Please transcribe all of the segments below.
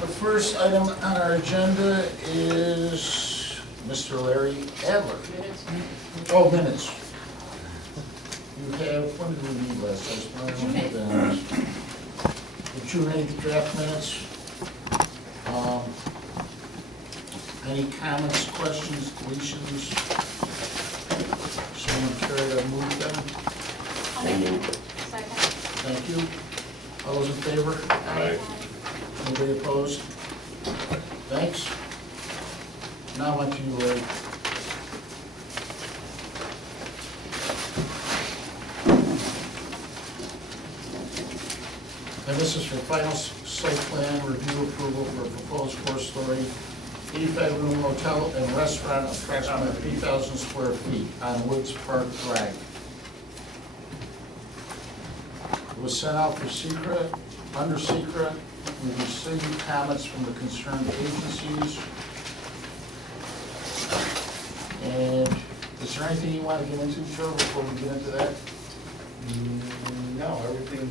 The first item on our agenda is Mr. Larry Adler. Oh, minutes. You have, when did we meet last time? June 8th. The June 8th draft minutes. Any comments, questions, deletions? Someone care to move them? I'll make it. Second. Thank you. All those in favor? Aye. Anybody opposed? Thanks. Now on to you, Larry. And this is for final site plan review approval for a proposed four-story, 85-room hotel and restaurant, approximately 3,000 square feet on Woods Park Drive. It was sent out for secret, under secret. We received comments from the concerned agencies. And is there anything you want to get into, Joe, before we get into that? No, everything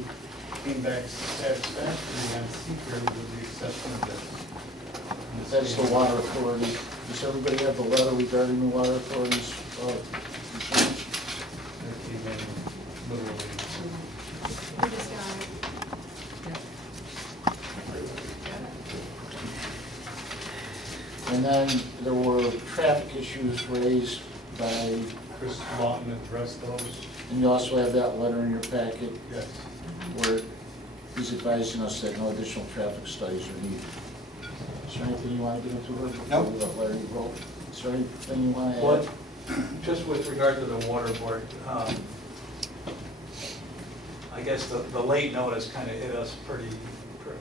came back satisfactory on secret with the exception of this. That's the water authority. Does everybody have the letter regarding the water authority's concerns? That came in literally. We just got it. And then there were traffic issues raised by, Chris Lawton addressed those. and you also have that letter in your packet Yes. where he's advising us that no additional traffic studies are needed. Is there anything you want to get into her? Nope. Before we let Larry roll? Is there anything you want to add? What, just with regard to the water board, I guess the late notice kind of hit us pretty,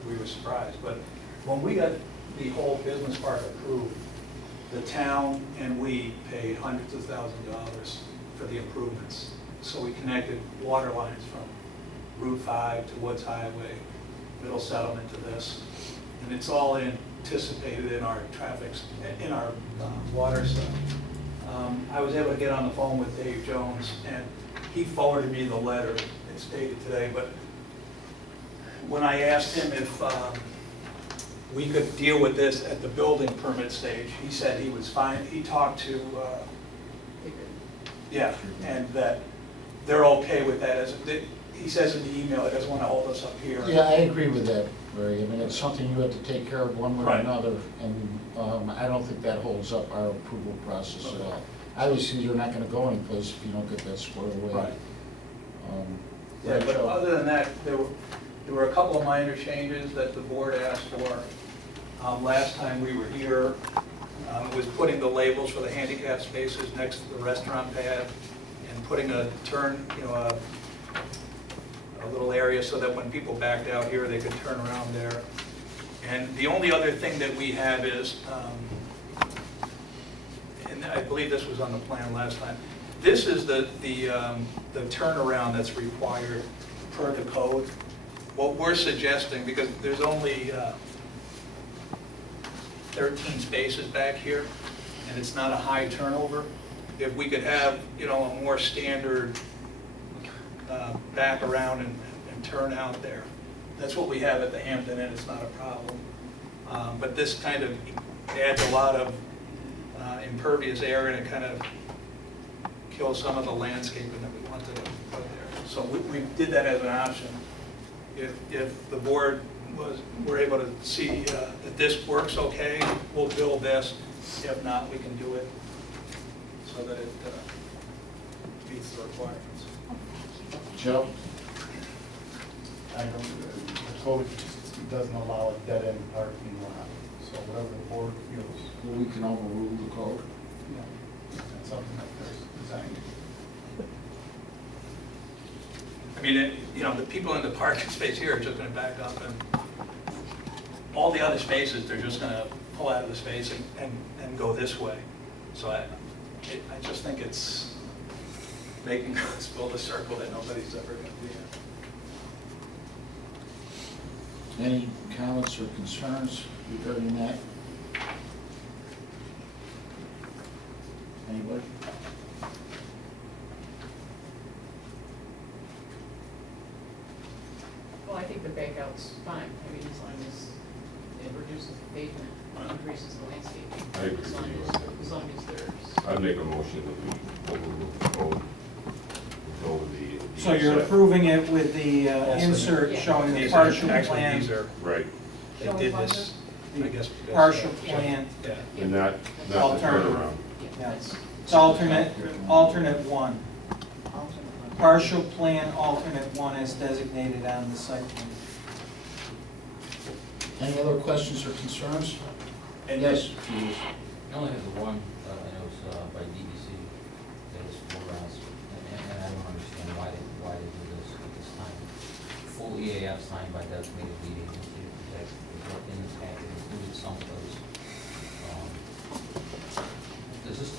we were surprised. But when we got the whole business park approved, the town and we paid hundreds of thousands of dollars for the improvements. So we connected water lines from Route 5 to Woods Highway, Middle Settlement to this. And it's all anticipated in our traffic, in our water stuff. I was able to get on the phone with Dave Jones, and he forwarded me the letter. It's dated today, but when I asked him if we could deal with this at the building permit stage, he said he was fine. He talked to, yeah, and that they're okay with that. As he says in the email, he doesn't want to hold us up here. Yeah, I agree with that, Larry. I mean, it's something you have to take care of one way or Right. another, and I don't think that holds up our approval process at all. Obviously, you're not gonna go anyplace if you don't get that squared away. Right. Yeah, Right, but Joe? other than that, there were a couple of minor changes that the board asked for. Last time we were here, was putting the labels for the handicap spaces next to the restaurant pad and putting a turn, a little area so that when people backed out here, they could turn around there. And the only other thing that we have is, and I believe this was on the plan last time, this is the turnaround that's required per the code. What we're suggesting, because there's only 13 spaces back here, and it's not a high turnover, if we could have, a more standard back around and turn out there. That's what we have at the Hampton Inn, it's not a problem. But this kind of adds a lot of impervious area, and it kind of kills some of the landscaping that we wanted to put there. So we did that as an option. If the board were able to see that this works okay, we'll build this. If not, we can do it so that it meets the requirements. Joe? I don't, the code doesn't allow a dead-end parking lot, so whatever the board feels, Well, we can overrule the code. that's something that they're designing. I mean, the people in the parking space here are just going to back up, and all the other spaces, they're just going to pull out of the space and go this way. So I just think it's making us build a circle that nobody's ever going to be in. Any comments or concerns regarding that? Anybody? Well, I think the bakeout's fine, I mean, as long as it reduces pavement increases the landscaping. I agree As long with you. as, as long as there's. I'd make a motion that we overrule the code. Go with the. So you're approving it with the insert Yeah. showing the These partial actually, plan, these are, Right, they did this, I guess. because, partial plan, Yeah. and not the Alternative. turnaround. yeah. It's alternate one. Partial plan, alternate one as designated on the site plan. Any other questions or concerns? And Yes, please. I only have the one, and it was by DBC, that was 4 rounds, and I don't understand why they do this at this time. Full EAF signed by designated lead agency to protect in the packet included someplace. Does this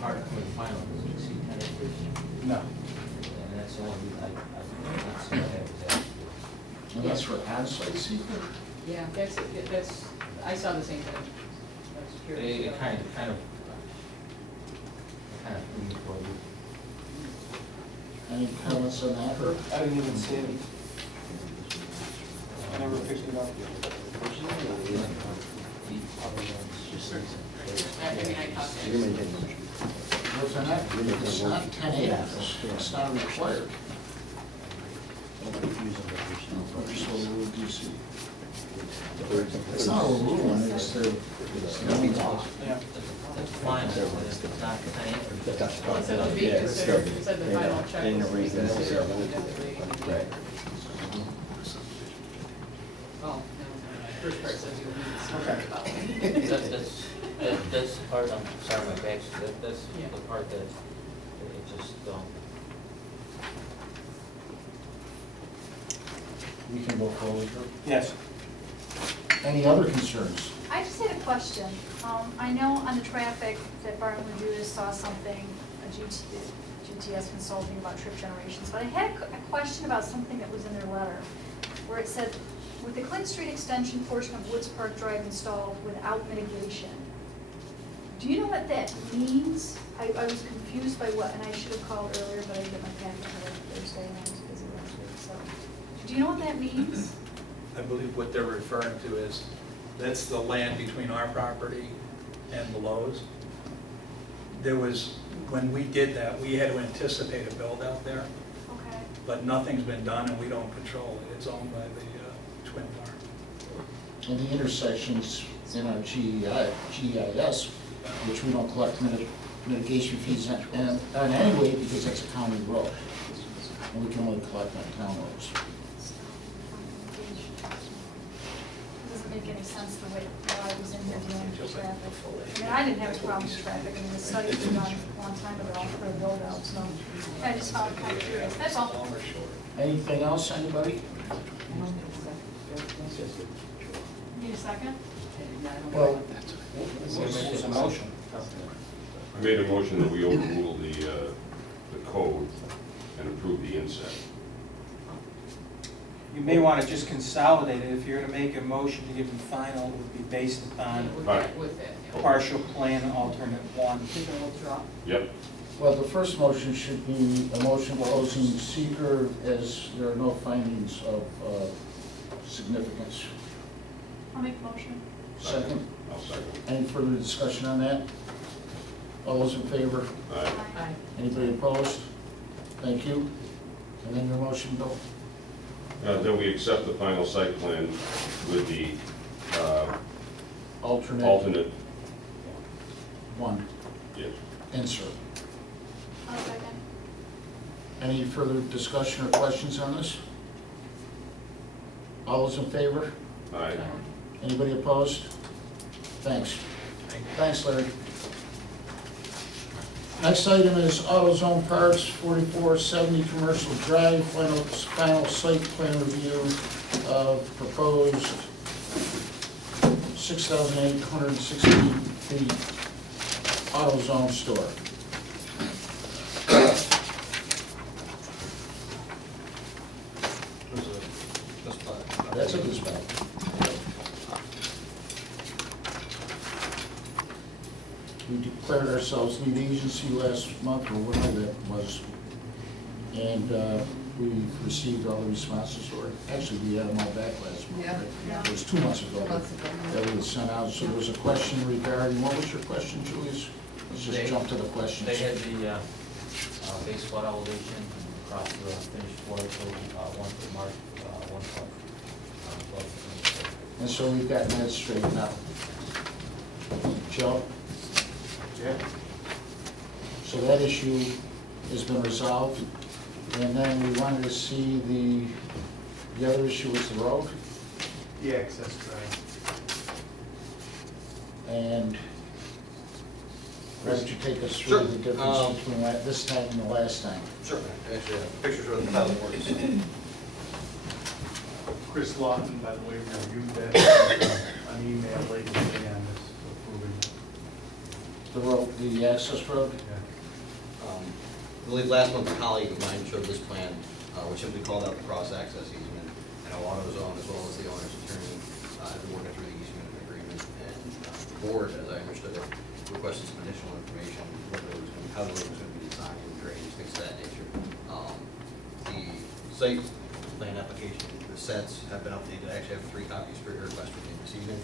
part for the final, does it exceed 10 acres? No. And that's the only, that's what I have is asked for. And that's for on-site seeker? Yeah, that's, I saw the same thing. I was curious. It kind of threw me for a loop. Any comments on that, Herb? I didn't even see it. I never picked it up. I mean, I caught that. It's not 10 acres, it's not required. So what do you see? It's not a rule, it's the law. Yeah. That's fine, but it's not 10 acres. Well, it said to be considered, it said the final check was to be considered. Right. Oh, no, first part says you need to. That's the part, I'm sorry, my back's, that's Yeah. the part that it just, We can go forward, Herb. Yes. Any other concerns? I just had a question. I know on the traffic that Barton Reviewers saw something, GTS consulting about trip generations, but I had a question about something that was in their letter, where it said, with the Clinton Street extension portion of Woods Park Drive installed without mitigation. Do you know what that means? I was confused by what, and I should have called earlier, but I didn't get my packet until Thursday, and I was busy last week, so. Do you know what that means? I believe what they're referring to is, that's the land between our property and the Lowe's. There was, when we did that, we had to anticipate a build out there, Okay. but nothing's been done and we don't control it. It's owned by the Twin Farm. And the intersections in our GIS, which we don't collect mitigation fees on anyway, because that's a county road. And we can only collect on town roads. Doesn't make any sense the way I was in here dealing with traffic. I mean, I didn't have a problem with traffic, I mean, the study was done a long time ago for a build out, so I just found it kind of curious, that's all. Anything else, anybody? Need a second? Well, It's a motion. I made a motion that we overrule the code and approve the inset. You may want to just consolidate it. If you're going to make a motion to give them final, it would be based upon With Right. that, with that, yeah. partial plan, alternate one. You're gonna withdraw? Yep. well, the first motion should be a motion closing seeker as there are no findings of significance. I'll make a motion. Second, I'll second. any further discussion on that? All those in favor? Aye. Aye. Anybody opposed? Thank you. And then your motion, Bill? That we accept the final site plan with the alternate, one, yes. insert. I'll second. Any further discussion or questions on this? All those in favor? Aye. Anybody opposed? Thanks. Thanks, Larry. Next item is AutoZone Parts, 4470 Commercial Drive, final site plan review of proposed 6,860 feet AutoZone store. That's a good spot. We declared ourselves lead agency last month, or whatever that was. And we've received all the responses for it. Actually, we had them all back last month, Yeah. right? It was 2 months ago 2 months ago. that we had sent out. So there was a question regarding, what was your question, Julius? Let's just They- jump to the questions. They had the base flood elevation across the finished floor, so 1 foot mark, 1 foot above the finished floor. And so we've gotten that straightened out. Joe? Yeah. So that issue has been resolved. And then we wanted to see the other issue was the road. The access drive. And why don't you take us Sure. through the difference between this time and the last time? Sure, actually, pictures are in the file of works. Chris Lawton, by the way, reviewed that on email late today on this approving. The road, the access road? Yeah. I believe last month a colleague of mine showed this plan, which simply called out the cross-access easement. And AutoZone, as well as the owner's attorney, have been working through the easement agreement. And the board, as I understood it, requested some additional information, what the road was going to, how the road was going to be designed, drainage, things of that nature. The site plan application, the sets have been updated. I actually have 3 copies for your request for this evening.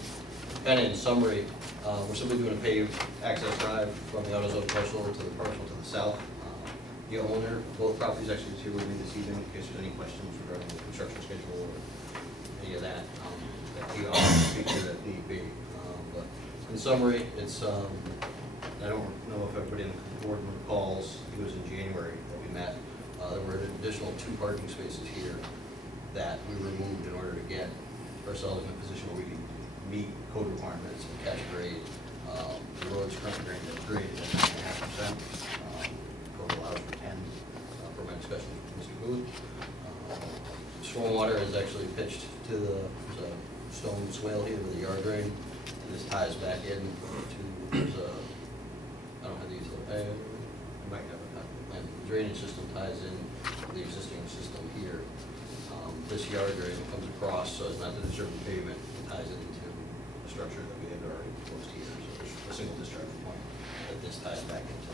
And in summary, we're simply doing a paved access drive from the AutoZone parcel to the parcel to the south. The owner of both properties actually is here with me this evening in case there's any questions regarding the construction schedule or any of that. That he will speak to that need be. But in summary, it's, I don't know if everybody in the board recalls, it was in January that we met. There were an additional 2 parking spaces here that we removed in order to get ourselves in a position where we could meet code requirements and catch grade. The road's currently graded at 9.5%. Code allows for 10, for my discussion with Mr. Booth. Stormwater is actually pitched to the stone swale here with a yard drain. And this ties back in to, there's a, I don't have the utility, I might have a copy of the plan. The drainage system ties in the existing system here. This yard drain comes across, so it's not to disturb the pavement, it ties it into a structure that we had already proposed here. So there's a single discharge point that this ties back into.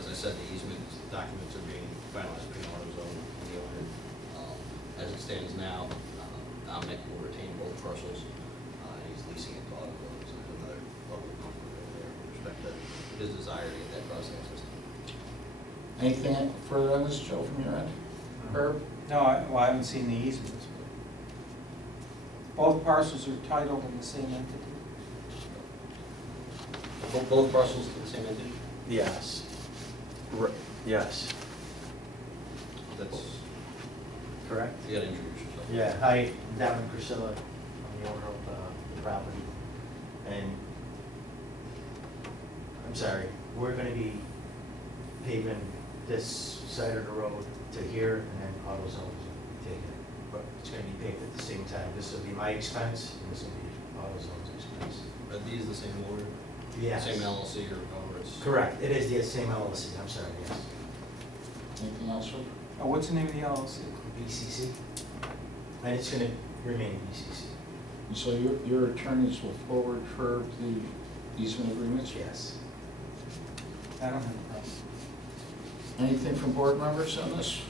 As I said, the easement documents are being finalized between AutoZone and the owner. As it stands now, Dominic will retain both parcels, and he's leasing it to AutoZone. So there's another level of comfort over there with respect to his desire to get that cross access. Anything further on this, Joe, from your end? Herb? No, I haven't seen the easements. Both parcels are titled in the same entity? Both parcels to the same entity? Yes. Yes. That's, Correct? you gotta introduce yourself. Yeah, hi, Dominic Priscilla, I'm the owner of the property. And, I'm sorry, we're gonna be paving this side of the road to here, and then AutoZone's gonna be taking it. But it's gonna be paved at the same time. This will be my expense, and this will be AutoZone's expense. Are these the same owner? Yes. Same LLC or however it's? Correct, it is the same LLC, I'm sorry, yes. Anything else, Herb? What's the name of the LLC? BCC, and it's gonna remain BCC. And so your attorneys will forward Herb the easement agreements? Yes. I don't have a problem. Anything from board members on this?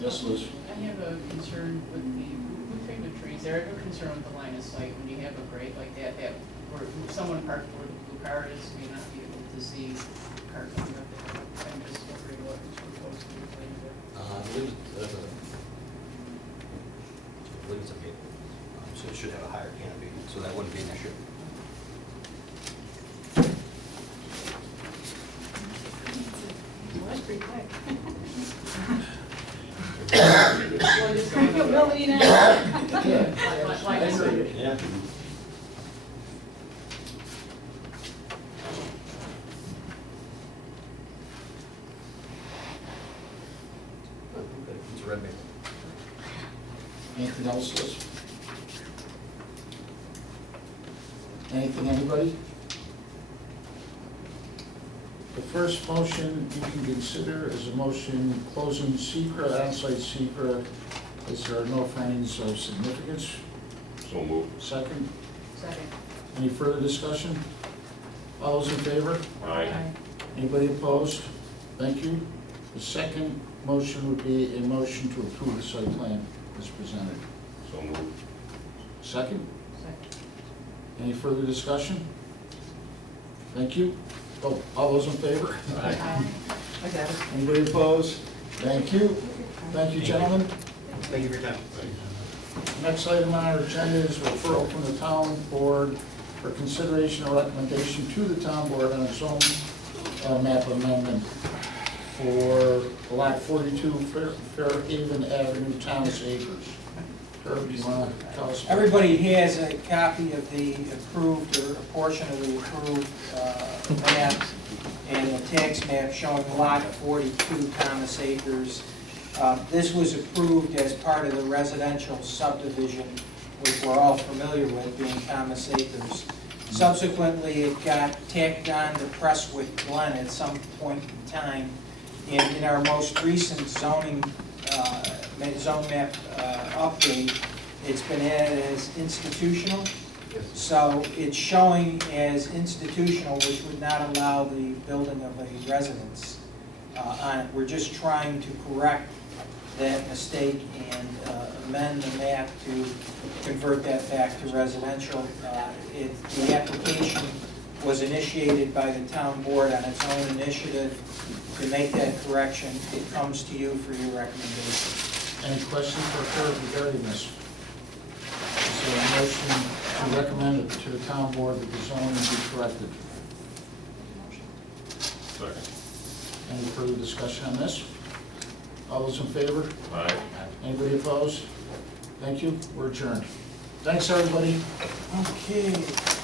Yes, Liz? I have a concern with the roofing of trees. I have a concern with the line of sight when you have a grade like that, where someone parked where the blue car is, may not be able to see the car coming up there. I'm just wondering what is proposed to be played there. I believe it's a maple, so it should have a higher canopy, so that wouldn't be an issue. Well, that's pretty quick. Well, just going to- We'll lean in. Line of sight. Yeah. It's a red maple. Anything else, Liz? Anything, anybody? The first motion you can consider is a motion closing secret, onsite secret, as there are no findings of significance. So moved. Second, Second. any further discussion? All those in favor? Aye. Anybody opposed? Thank you. The second motion would be a motion to approve the site plan as presented. So moved. Second? Second. Any further discussion? Thank you. Oh, all those in favor? I got it. Anybody opposed? Thank you. Thank you, gentlemen. Thank you for your time. Thanks. Next item on our agenda is referral from the town board for consideration or recommendation to the town board on a zone map amendment for lot 42 Fairhaven Avenue, Thomas Acres. Herb, you want to tell us? Everybody has a copy of the approved, or a portion of the approved map and the tax map showing lot 42 Thomas Acres. This was approved as part of the residential subdivision, which we're all familiar with, being Thomas Acres. Subsequently, it got tacked on to Prestwick Glen at some point in time. And in our most recent zone map update, it's been added as institutional. So it's showing as institutional, which would not allow the building of a residence on it. We're just trying to correct that mistake and amend the map to convert that back to residential. The application was initiated by the town board on its own initiative. To make that correction, it comes to you for your recommendation. Any questions for Herb regarding this? Is there a motion to recommend it to the town board that the zoning be corrected? Second. Any further discussion on this? All those in favor? Aye. Anybody opposed? Thank you, we're adjourned. Thanks, everybody. Okay.